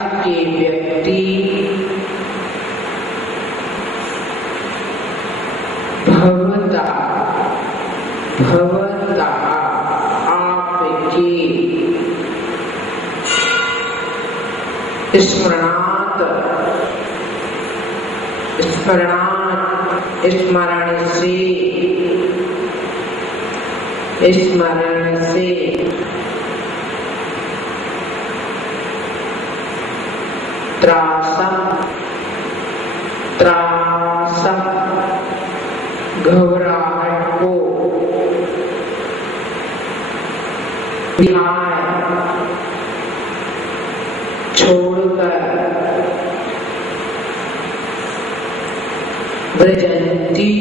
के व्यक्ति भवता आपके स्मरण से त्रासम घबराहट को छोड़कर व्रजंती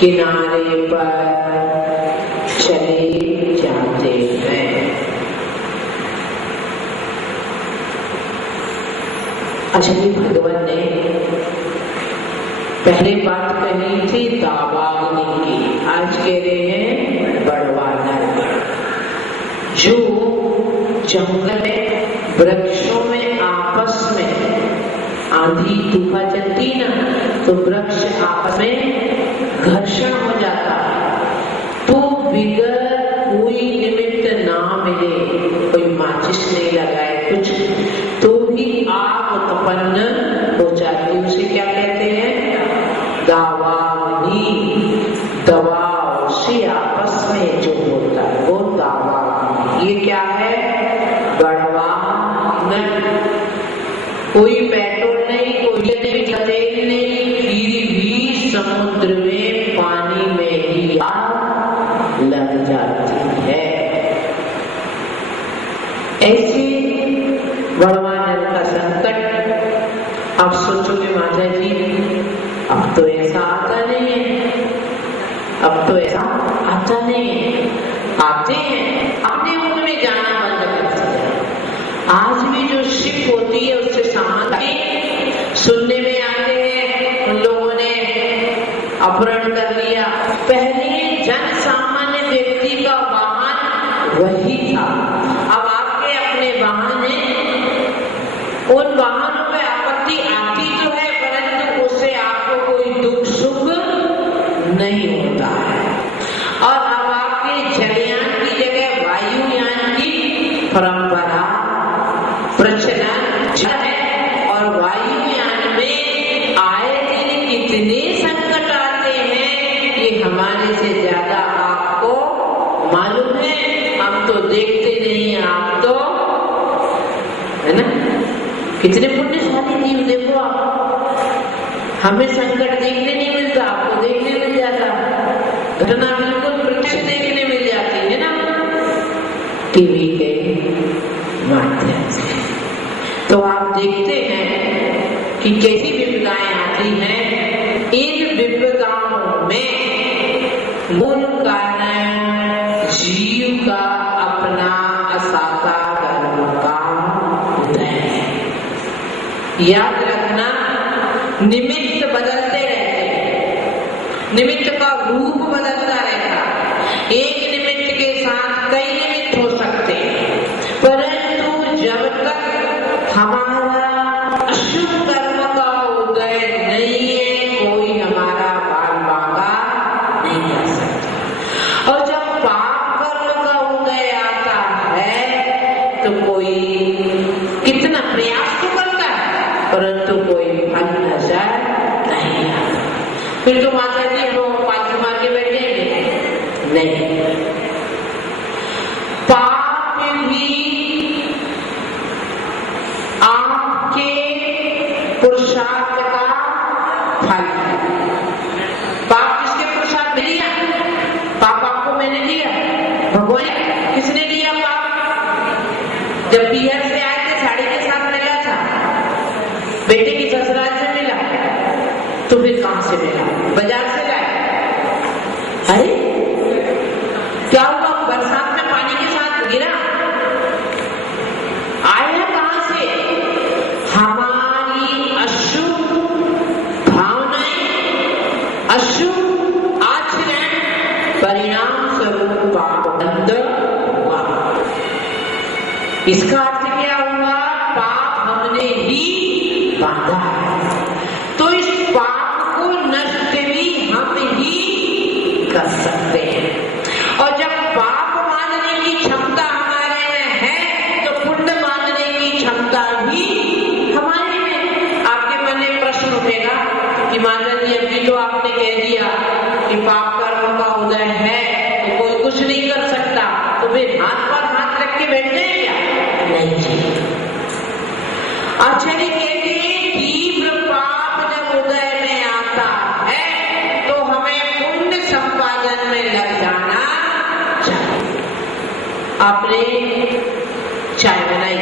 किनारे पर चले जाते हैं। अच्छा, भगवान ने पहले बात कही थी दावाग्नि की, आज कह रहे हैं बड़वानर। जो जंगल में वृक्षों में आपस में आंधी तूफान चलती ना, तो वृक्ष आपस में घर्षण हो जाता, तो बिगर कोई निमित्त ना मिले, कोई माचिस नहीं लगाए कुछ, तो भी आग उत्पन्न हो जाती। उसे क्या कहते हैं? दावाग्नि। दबाव से आपस में जो होता है वो दावाग्नि। ये क्या है? बड़वानर। कोई पेट्रोल नहीं, कोई तेल नहीं, फिर भी समुद्र में पानी में ही आग लग जाती है। ऐसे बड़वानर का संकट। आप सोचोगे माता जी अब तो ऐसा आता नहीं है, अब तो ऐसा आता नहीं है। आते हैं, अपने उनमें जाना बंद कर दिया। आज भी जो शिप होती है उससे सामान सुनने में आते हैं उन लोगों ने अपहरण कर लिया। पहले जन सामान्य व्यक्ति का वाहन वही था, अब आपके अपने वाहन है। उन वाहनों में आपत्ति आती तो है, परंतु उससे आपको कोई दुख सुख नहीं होता है। और अब आपके जलयान की जगह वायुयान की परंपरा प्रचलन है। और वायुयान में आए दिन कितने संकट आते हैं, ये हमारे से ज्यादा आपको मालूम है। हम तो देखते नहीं हैं, आप तो है ना। कितने पुण्यशाली जीव देखो आप, हमें संकट देखने नहीं मिलता, आपको देखने मिल जाता। घटना बिल्कुल प्रत्यक्ष देखने मिल जाती है ना, टीवी के माध्यम से। तो आप देखते हैं कि कैसी विपदाएं आती हैं। इन विपदाओं में मूल कारण जीव का अपना असाता कर्म का उदय है। याद रखना, निमित्त बदलते रहते हैं, निमित्त का रूप बदलता रहता। एक निमित्त के साथ कई निमित्त हो सकते हैं, परंतु जब तक हमारा अशुभ कर्म का उदय नहीं है, कोई हमारा बाल बांका नहीं कर सकता। और जब पाप कर्म का उदय आता है तो कोई कितना प्रयास तो करता है, परंतु कोई फल नजर नहीं आता। फिर तो माता जी हम पाछू मार के बैठेंगे नहीं। पाप भी आपके पुरुषार्थ का फल है। पाप किसके पुरुषार्थ में दिया? पाप आपको मैंने दिया, भगवान किसने दिया पाप? जब पियर से आए थे, साड़ी के साथ मिला था, बेटे की ससुराल से मिला, तो फिर कहां से मिला? बाजार से लाए। अरे क्या हुआ? बरसात में पानी के साथ गिरा, आया कहां से? हमारी अशुभ भावनाएं, अशुभ आचरण परिणाम स्वरूप पाप बंद हुआ। इसका अर्थ क्या हुआ? पाप हमने ही बांधा है, तो इस पाप को नष्ट भी हम ही कर सकते हैं। और जब पाप मानने की क्षमता हमारे में है तो पुण्य मानने की क्षमता भी हमारे में। आपके मन में प्रश्न उठेगा कि माता जी अभी तो आपने कह दिया कि पाप कर्म का उदय है तो कोई कुछ नहीं कर सकता, तो वे हाथ पर हाथ रख के बैठ जाए क्या? नहीं जी। आचार्य कहते हैं तीव्र पाप जब उदय में आता है तो हमें पुण्य संपादन में लग जाना चाहिए। आपने चाय बनाई,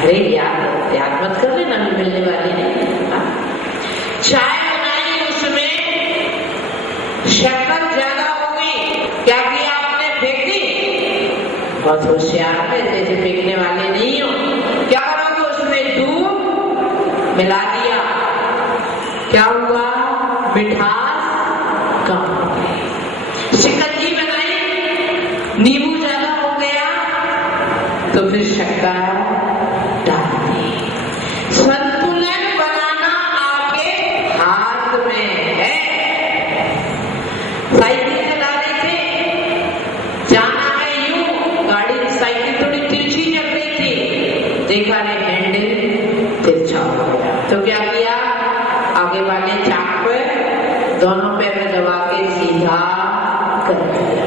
अरे याद मत कर लेना, मिलने वाली नहीं। चाय बनाई, उसमें शक्कर ज्यादा हो गई, क्या किया आपने? फेंक दी। बहुत होशियार है, जैसे फेंकने वाले नहीं हो। क्या करोगे? उसमें दूध मिला दिया, क्या हुआ? मिठास कम हो गई। शिकंजी बनाई, नींबू ज्यादा हो गया, तो फिर शक्कर डाल दी। संतुलन बनाना आपके हाथ में है। साइकिल चला रहे थे, जाना है यूं, गाड़ी साइकिल थोड़ी तिरछी चल रही थी, देखा रे हैंडल तिरछा हो गया, तो क्या किया? आगे वाले चाक पे दोनों पैर दबा के सीधा कर दिया।